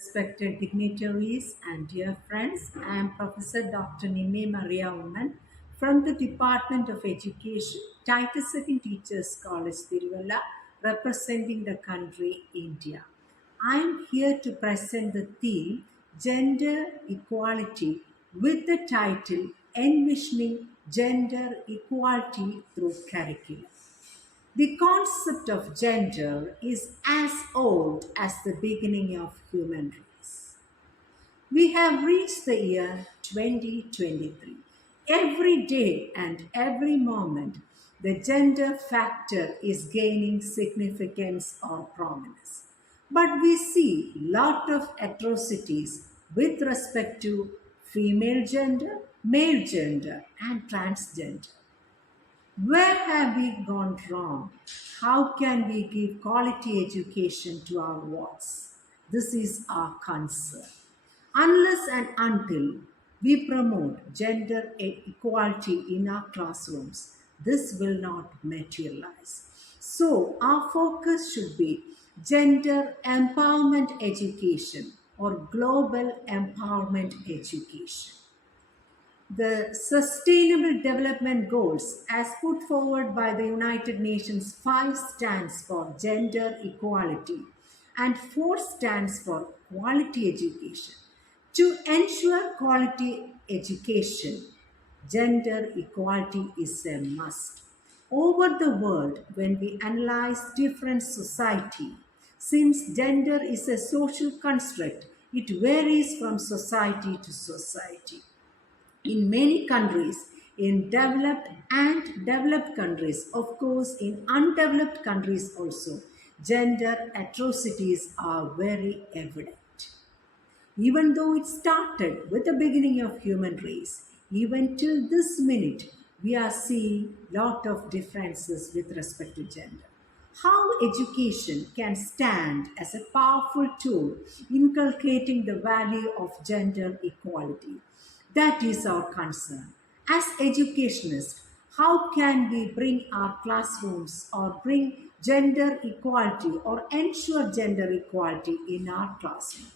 Respected dignitaries and dear friends, I am Professor Dr. NIMMI OOMMEN from the Department of Education, Title II Teachers College, Tiruvalla, representing the country India. I am here to present the theme Gender Equality with the title Envisioning Gender Equality Through Curriculum. The concept of gender is as old as the beginning of human race. We have reached the year 2023. Every day and every moment, the gender factor is gaining significance or prominence. But we see lot of atrocities with respect to female gender, male gender, and transgender. Where have we gone wrong? How can we give quality education to our wards? This is our concern. Unless and until we promote gender equality in our classrooms, this will not materialize. So, our focus should be gender empowerment education or global empowerment education. The Sustainable Development Goals, as put forward by the United Nations, 5 stands for gender equality and 4 stands for quality education. To ensure quality education, gender equality is a must. Over the world, when we analyze different society, since gender is a social construct, it varies from society to society. In many countries, in developed and developed countries, of course, in undeveloped countries also, gender atrocities are very evident. Even though it started with the beginning of human race, even till this minute, we are seeing lot of differences with respect to gender. How education can stand as a powerful tool inculcating the value of gender equality. That is our concern. As educationists, how can we bring our classrooms or bring gender equality or ensure gender equality in our classroom?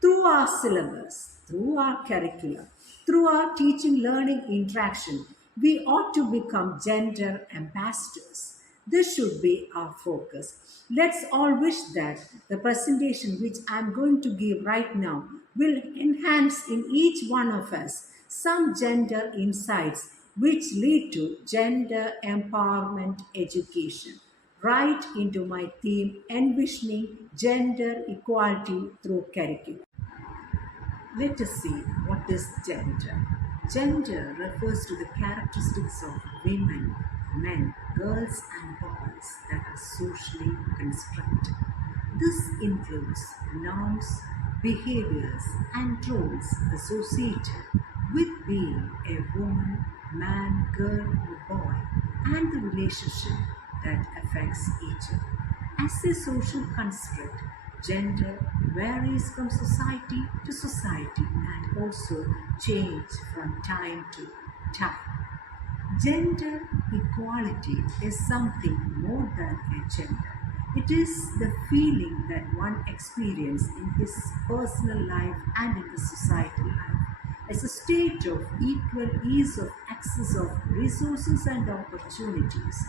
Through our syllabus, through our curriculum, through our teaching learning interaction, we ought to become gender ambassadors. This should be our focus. Let's all wish that the presentation which I'm going to give right now will enhance in each one of us some gender insights which lead to gender empowerment education. Right into my theme, envisioning gender equality through curriculum. Let us see what is gender. Gender refers to the characteristics of women, men, girls and boys that are socially constructed. This includes norms, behaviors and roles associated with being a woman, man, girl or boy and the relationship that affects each other. As a social construct, gender varies from society to society and also change from time to time. Gender equality is something more than a gender. It is the feeling that one experiences in his personal life and in the societal life as a state of equal ease of access of resources and opportunities,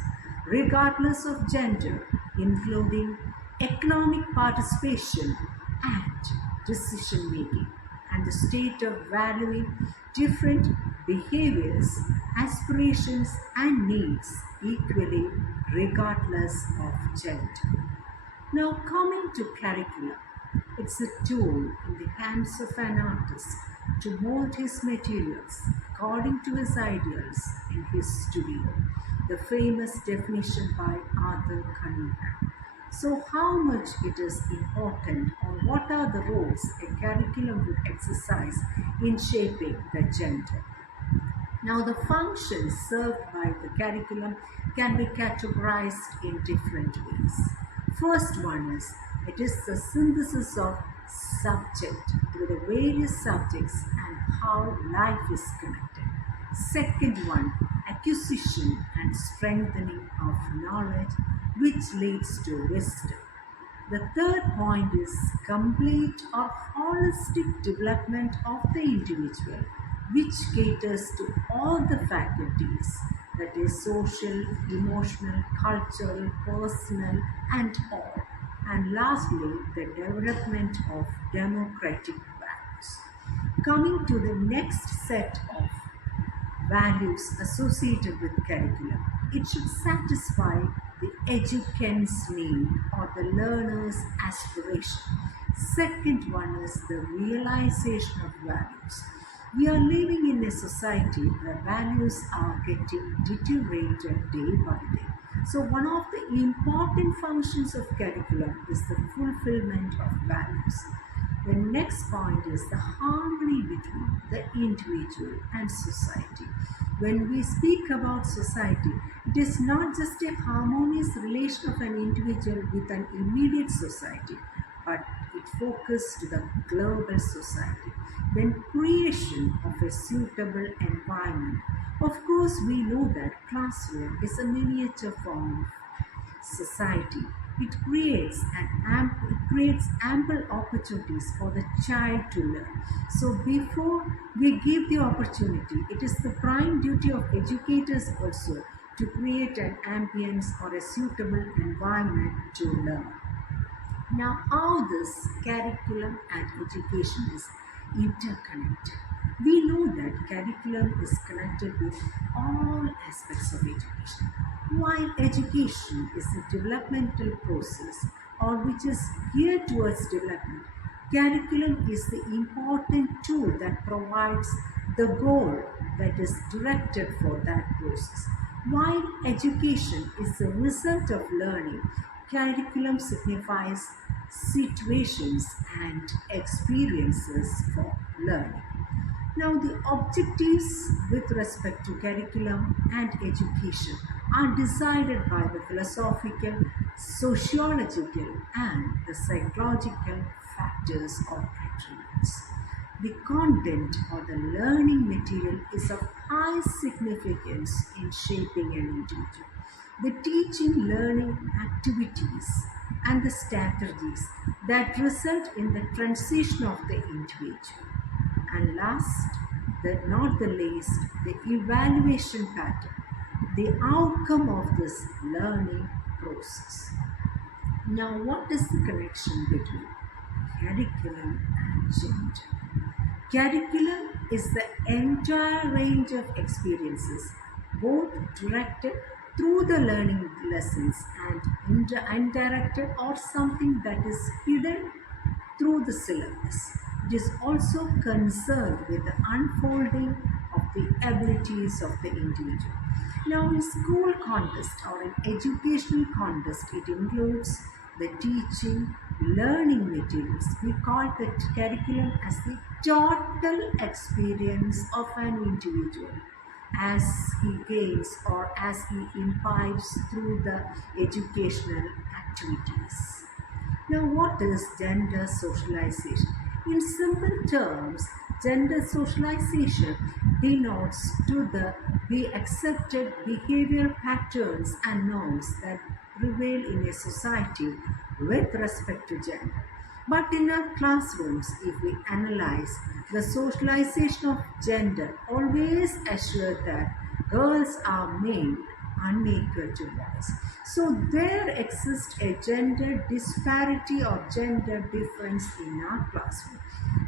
regardless of gender, including economic participation and decision making, and the state of valuing different behaviors, aspirations, and needs equally, regardless of gender. Now, coming to curriculum, it's a tool in the hands of an artist to mold his materials according to his ideals in his studio. The famous definition by Arthur Cunningham. So how much it is important or what are the roles a curriculum would exercise in shaping the gender? Now the functions served by the curriculum can be categorized in different ways. First one is, it is the synthesis of subject through the various subjects and how life is connected. Second one, acquisition and strengthening of knowledge which leads to wisdom. The third point is complete or holistic development of the individual, which caters to all the faculties, that is social, emotional, cultural, personal, and all. And lastly, the development of democratic values. Coming to the next set of values associated with curriculum. It should satisfy the educand's need or the learner's aspiration. Second one is the realization of values. We are living in a society where values are getting deteriorated day by day. So one of the important functions of curriculum is the fulfillment of values. The next point is the harmony between the individual and society. When we speak about society, it is not just a harmonious relation of an individual with an immediate society, but it focuses to the global society. When creation of a suitable environment, of course we know that classroom is a miniature form of society. It creates ample opportunities for the child to learn. So before we give the opportunity, it is the prime duty of educators also to create an ambience or a suitable environment to learn. Now, how this curriculum and education is interconnected. We know that curriculum is connected with all aspects of education. While education is a developmental process or which is geared towards development, curriculum is the important tool that provides the goal that is directed for that process. While education is the result of learning, curriculum signifies situations and experiences for learning. Now, the objectives with respect to curriculum and education are decided by the philosophical, sociological, and the psychological factors or attributes. The content or the learning material is of high significance in shaping an individual. The teaching learning activities and the strategies that result in the transition of the individual. And last but not the least, the evaluation pattern, the outcome of this learning process. Now, what is the connection between curriculum and gender? Curriculum is the entire range of experiences, both directed through the learning lessons and indirected or something that is hidden through the syllabus. It is also concerned with the unfolding of the abilities of the individual. Now, in school context or in educational context, it includes the teaching, learning materials. We call the curriculum as the total experience of an individual as he gains or as he imbibes through the educational activities. Now, what is gender socialization? In simple terms, gender socialization denotes to the accepted behavioral patterns and norms that prevail in a society with respect to gender. But in our classrooms, if we analyze, the socialization of gender always assures that girls are made unequal to boys. So there exists a gender disparity or gender difference in our classroom.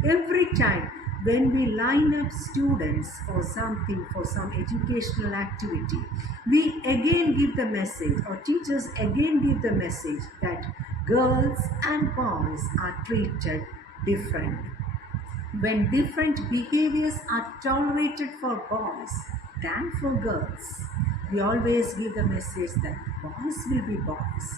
Every time when we line up students for something, for some educational activity, we again give the message, or teachers again give the message that girls and boys are treated differently. When different behaviors are tolerated for boys than for girls, we always give the message that boys will be boys,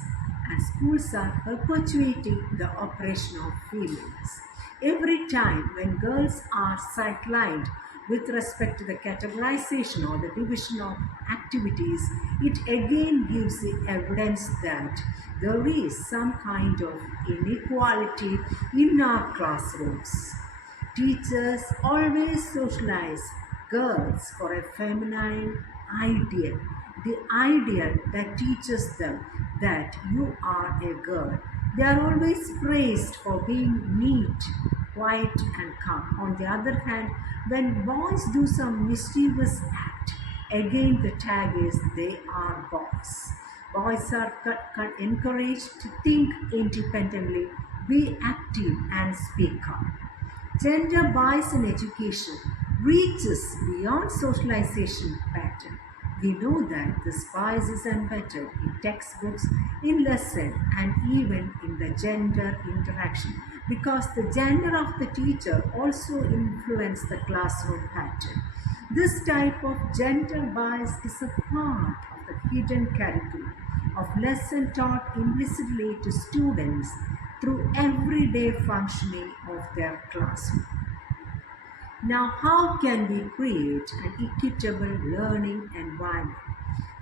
and schools are perpetuating the oppression of females. Every time when girls are sidelined with respect to the categorization or the division of activities, it again gives the evidence that there is some kind of inequality in our classrooms. Teachers always socialize girls for a feminine ideal, the ideal that teaches them that you are a girl, They are always praised for being neat, quiet, and calm. On the other hand, when boys do some mischievous act, again the tag is they are boys. Boys are encouraged to think independently, be active, and speak up. Gender bias in education reaches beyond socialization pattern. We know that this bias is embedded in textbooks, in lesson, and even in the gender interaction because the gender of the teacher also influences the classroom pattern. This type of gender bias is a part of the hidden curriculum of lesson taught implicitly to students through everyday functioning of their classroom. Now, how can we create an equitable learning environment?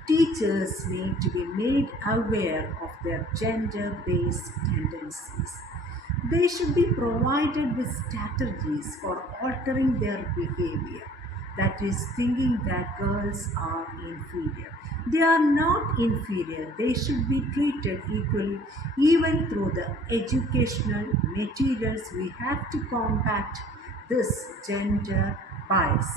Teachers need to be made aware of their gender-based tendencies. They should be provided with strategies for altering their behavior. That is, thinking that girls are inferior. They are not inferior. They should be treated equally, even through the educational materials. We have to combat this gender bias.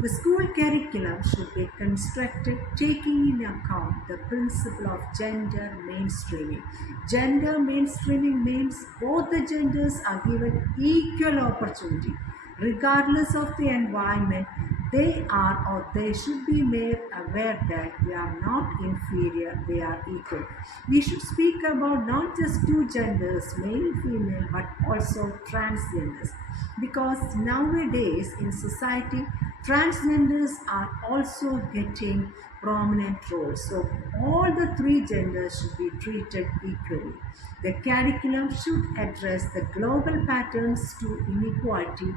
The school curriculum should be constructed taking into account the principle of gender mainstreaming. Gender mainstreaming means both the genders are given equal opportunity. Regardless of the environment, they are or they should be made aware that they are not inferior, they are equal. We should speak about not just two genders, male, female, but also transgenders. Because nowadays in society, transgenders are also getting prominent roles. So all the three genders should be treated equally. The curriculum should address the global patterns to inequality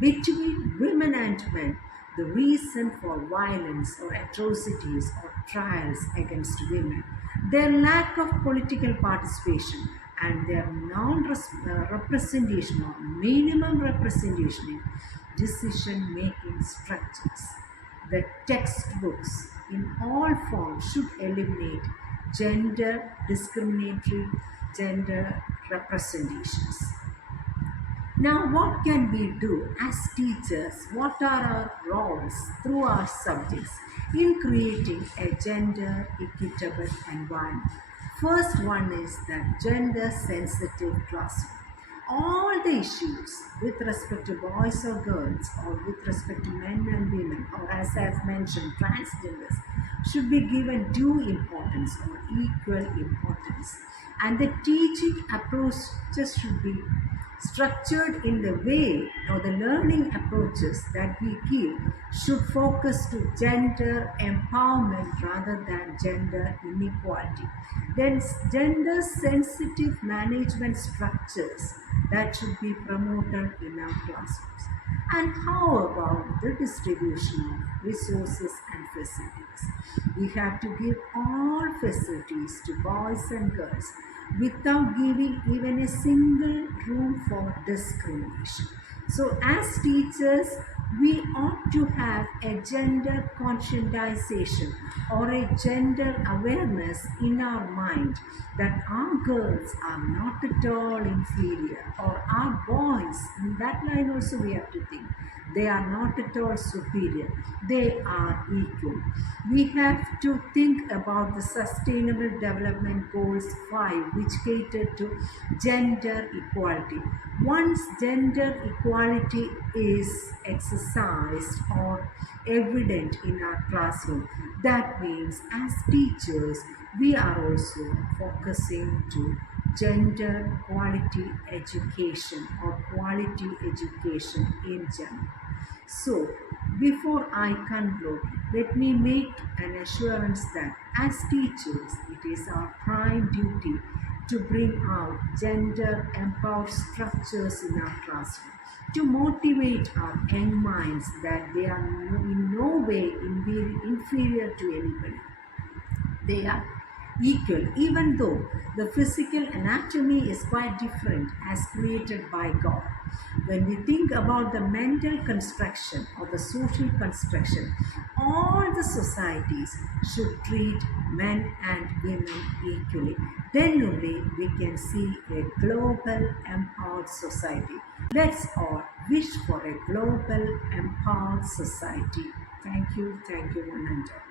between women and men, the reason for violence or atrocities or trials against women, their lack of political participation, and their non-representation or minimum representation in decision-making structures. The textbooks in all forms should eliminate gender discriminatory gender representations. Now, what can we do as teachers? What are our roles through our subjects in creating a gender equitable environment? First one is the gender sensitive classroom. All the issues with respect to boys or girls or with respect to men and women or as I've mentioned transgenders should be given due importance or equal importance, and the teaching approaches should be structured in the way or the learning approaches that we give should focus to gender empowerment rather than gender inequality. Then gender sensitive management structures that should be promoted in our classrooms. And how about the distribution of resources and facilities? We have to give all facilities to boys and girls without giving even a single room for discrimination. So as teachers, we ought to have a gender conscientization or a gender awareness in our mind that our girls are not at all inferior or our boys, in that line also we have to think. They are not at all superior. They are equal. We have to think about the Sustainable Development Goals 5, which cater to gender equality. Once gender equality is exercised or evident in our classroom, that means as teachers, we are also focusing to gender quality education or quality education in general. So, before I conclude, let me make an assurance that as teachers, it is our prime duty to bring out gender empowered structures in our classroom, to motivate our young minds that they are in no way inferior to anybody. They are equal, even though the physical anatomy is quite different as created by God. When we think about the mental construction or the social construction, all the societies should treat men and women equally. Then only we can see a global empowered society. Let's all wish for a global empowered society. Thank you, Ananda.